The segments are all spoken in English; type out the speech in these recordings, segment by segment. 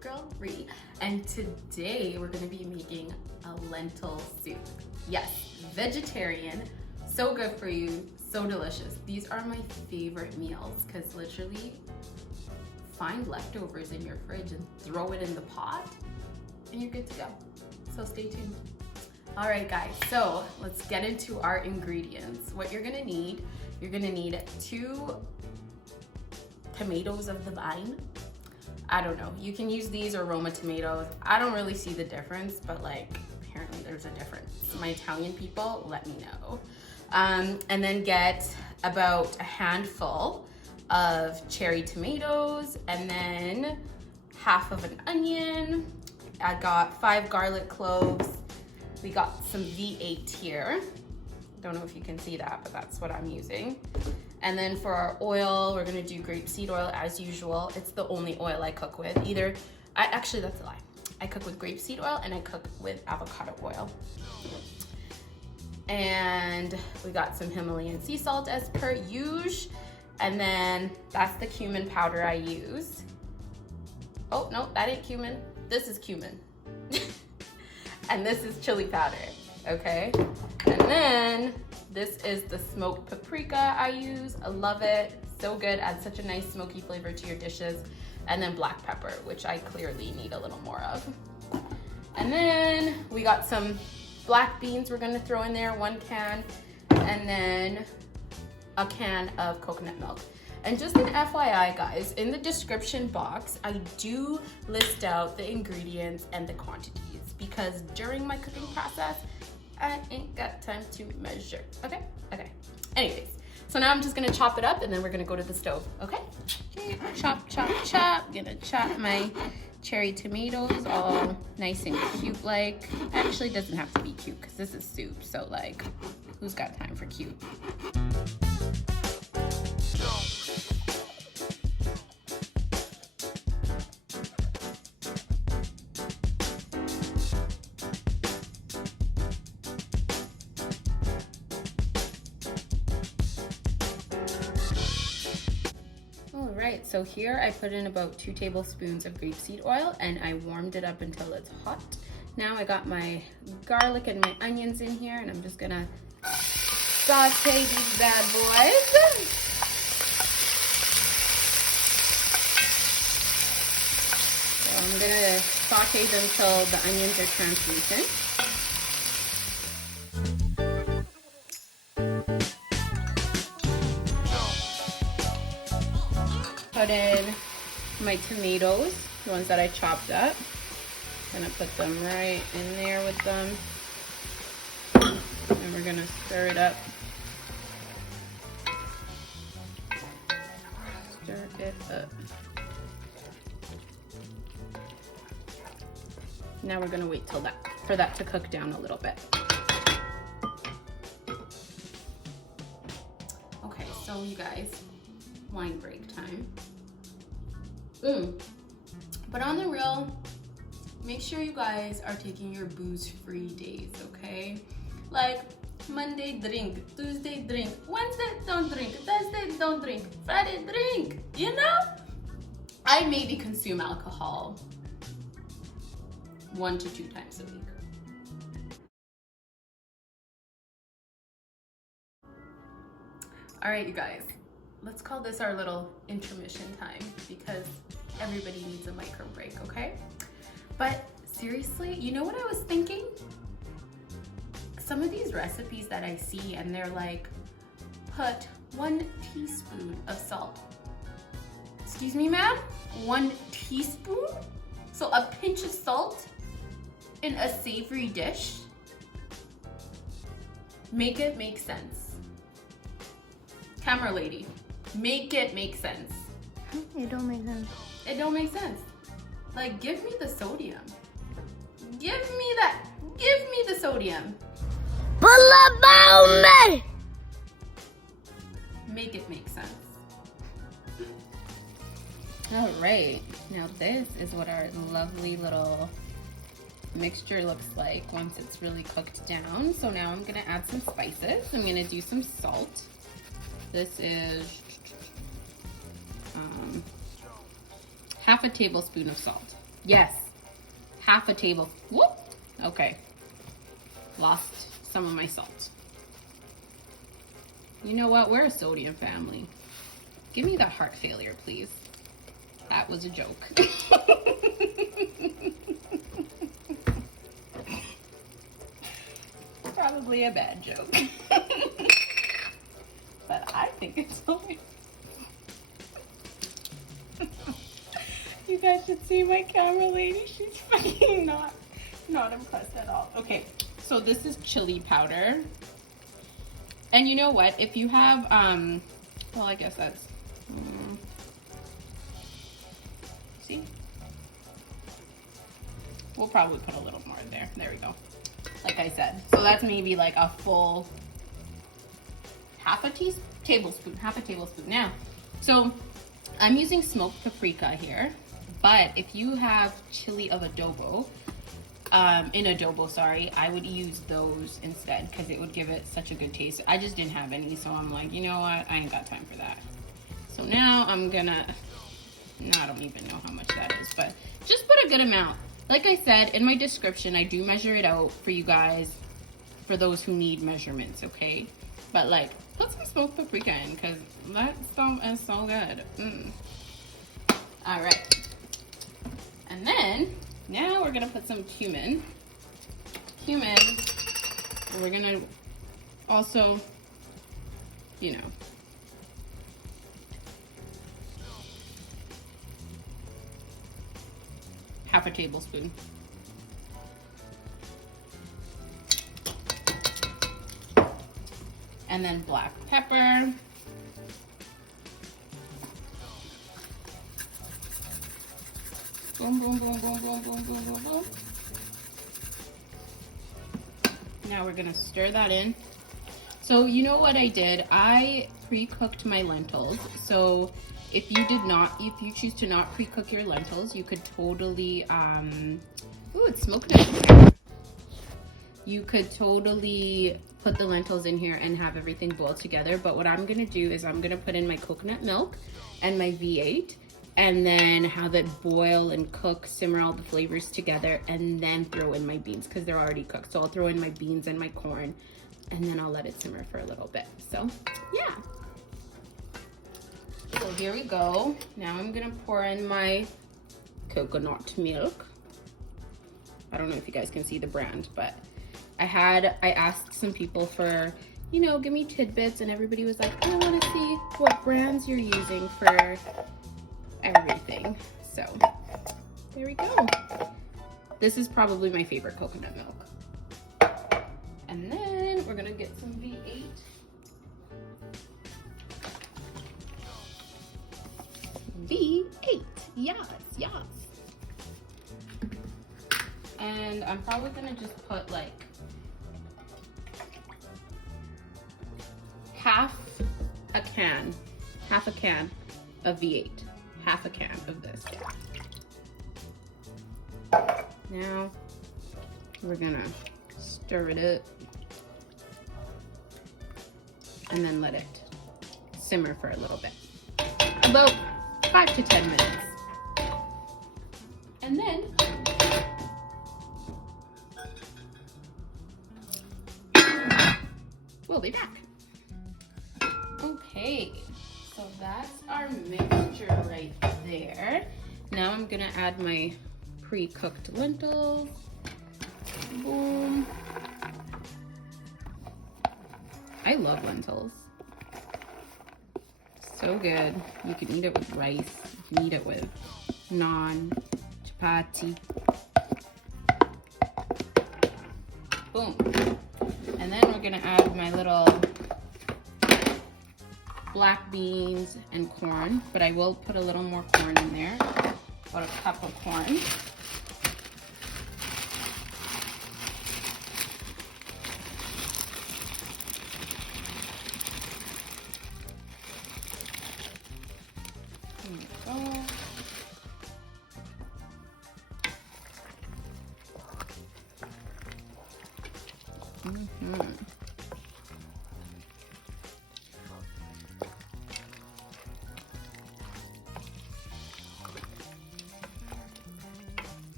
girl Ree, and today we're gonna be making a lentil soup. Yes, vegetarian, so good for you, so delicious. These are my favorite meals because literally find leftovers in your fridge and throw it in the pot and you're good to go. So stay tuned. All right guys, so let's get into our ingredients. What you're gonna need 2 tomatoes of the vine. I don't know, you can use these or Roma tomatoes. I don't really see the difference, but like apparently there's a difference. My Italian people, let me know. And then get about a handful of cherry tomatoes and then half of an onion. I got 5 garlic cloves. We got some V8 here. Don't know if you can see that, but that's what I'm using. And then for our oil, we're gonna do grapeseed oil as usual. It's the only oil I cook with. Actually that's a lie. I cook with grapeseed oil and I cook with avocado oil. And we got some Himalayan sea salt as per usual. And then that's the cumin powder I use. Oh no, that ain't cumin. This is cumin. And this is chili powder, okay? And then this is the smoked paprika I use. I love it, so good. Adds such a nice smoky flavor to your dishes. And then black pepper, which I clearly need a little more of. And then we got some black beans we're gonna throw in there, 1 can, and then a can of coconut milk. And just an FYI guys, in the description box, I do list out the ingredients and the quantities because during my cooking process, I ain't got time to measure, okay? Okay, anyways, so now I'm just gonna chop it up and then we're gonna go to the stove, okay? Chop, chop, chop. Gonna chop my cherry tomatoes all nice and cute like. Actually, it doesn't have to be cute because this is soup, so like, who's got time for cute? Alright, so here I put in about 2 tablespoons of grapeseed oil and I warmed it up until it's hot. Now I got my garlic and my onions in here and I'm just gonna saute these bad boys. So I'm gonna saute them till the onions are translucent. Put in my tomatoes, the ones that I chopped up. Gonna put them right in there with them. And we're gonna stir it up. Stir it up. Now we're gonna wait till for that to cook down a little bit. Okay, so you guys, wine break time. But on the real, make sure you guys are taking your booze-free days, okay? Like Monday drink, Tuesday drink, Wednesday don't drink, Thursday don't drink, Friday drink, you know? I maybe consume alcohol 1 to 2 times a week. All right, you guys. Let's call this our little intermission time because everybody needs a micro break, okay? But seriously, you know what I was thinking? Some of these recipes that I see and they're like, put 1 teaspoon of salt. Excuse me, ma'am? 1 teaspoon? So a pinch of salt in a savory dish? Make it make sense. Camera lady. Make it make sense. It don't make sense. It don't make sense. Like, give me the sodium. Give me the sodium. Make it make sense. All right, now this is what our lovely little mixture looks like once it's really cooked down. So now I'm gonna add some spices. I'm gonna do some salt. This is half a tablespoon of salt. Yes, half a table. Whoop. Okay, lost some of my salt. You know what? We're a sodium family. Give me the heart failure, please. That was a joke. Probably a bad joke. But I think it's hilarious. You guys should see my camera lady. She's fucking not impressed at all. Okay, so this is chili powder. And you know what? If you have, well, I guess that's, see? We'll probably put a little more in there. There we go. Like I said. So that's maybe like a full half a tablespoon. Now, so I'm using smoked paprika here, but if you have chili of adobo, in adobo, sorry, I would use those instead because it would give it such a good taste. I just didn't have any, so I'm like, you know what? I ain't got time for that. So now I'm gonna, no, I don't even know how much that is, but just put a good amount. Like I said, in my description, I do measure it out for you guys, for those who need measurements, okay? But like, put some smoked paprika in because that stuff is so good. All right. And then, now we're gonna put some cumin. We're gonna also, you know, half a tablespoon. And then black pepper. Boom, boom, boom, boom, boom, boom, boom, boom, boom. Now we're gonna stir that in. So you know what I did? I pre-cooked my lentils. So if you choose to not pre-cook your lentils, you could totally, ooh, it's smoking. You could totally put the lentils in here and have everything boiled together. But what I'm gonna do is I'm gonna put in my coconut milk and my V8 and then have it boil and cook, simmer all the flavors together, and then throw in my beans because they're already cooked. So I'll throw in my beans and my corn and then I'll let it simmer for a little bit. So yeah. So here we go. Now I'm gonna pour in my coconut milk. I don't know if you guys can see the brand, but I asked some people for, you know, give me tidbits, and everybody was like, I want to see what brands you're using for everything. So there we go. This is probably my favorite coconut milk. And then we're gonna get some V8. V8, yes. And I'm probably gonna just put like half a can of V8, half a can of this. Now we're gonna stir it up and then let it simmer for a little bit, about 5 to 10 minutes. And then we'll be back. Okay, so that's our mixture right there. Now I'm gonna add my pre-cooked lentils. Boom. I love lentils. So good. You can eat it with rice. You can eat it with naan, chapati. Boom. And then we're gonna add my little black beans and corn, but I will put a little more corn in there, about a cup of corn.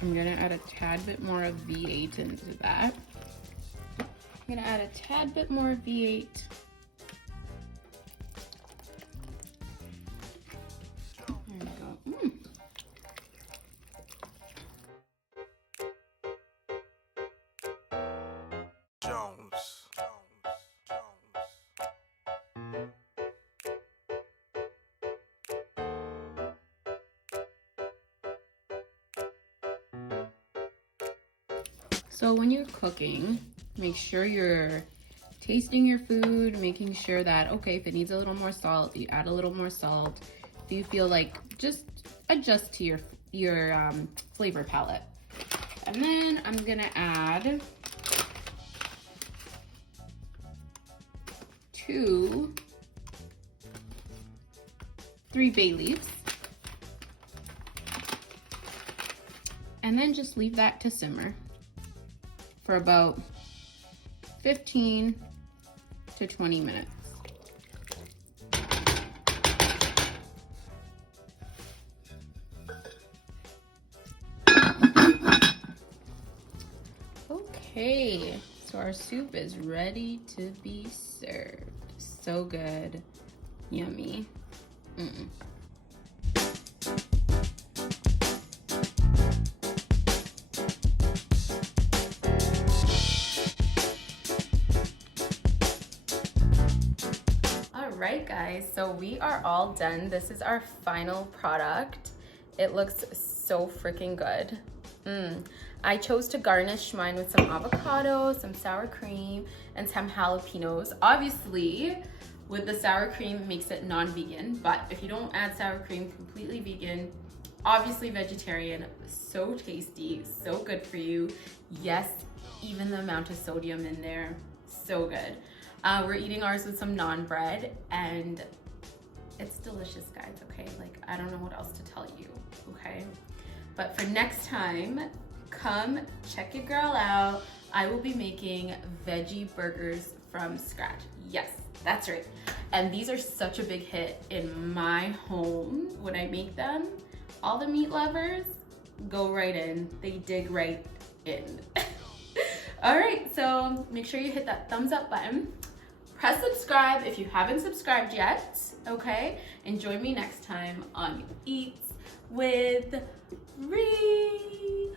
I'm gonna add a tad bit more of V8 into that. I'm gonna add a tad bit more V8. There we go. So when you're cooking, make sure you're tasting your food, making sure that, okay, if it needs a little more salt, you add a little more salt. If you feel like, just adjust to your flavor palette. And then I'm gonna add 3 bay leaves. And then just leave that to simmer for about 15 to 20 minutes. Okay, so our soup is ready to be served. So good, yummy. Alright guys, so we are all done. This is our final product. It looks so freaking good. I chose to garnish mine with some avocado, some sour cream, and some jalapeños. Obviously, with the sour cream, it makes it non-vegan, but if you don't add sour cream, completely vegan, obviously vegetarian. So tasty, so good for you. Yes, even the amount of sodium in there, so good. We're eating ours with some naan bread, and it's delicious, guys, okay? Like, I don't know what else to tell you, okay? But for next time, come check your girl out. I will be making veggie burgers from scratch. Yes, that's right. And these are such a big hit in my home when I make them. All the meat lovers go right in. They dig right in. All right, so make sure you hit that thumbs up button. Press subscribe if you haven't subscribed yet, okay? And join me next time on Eats with Ree.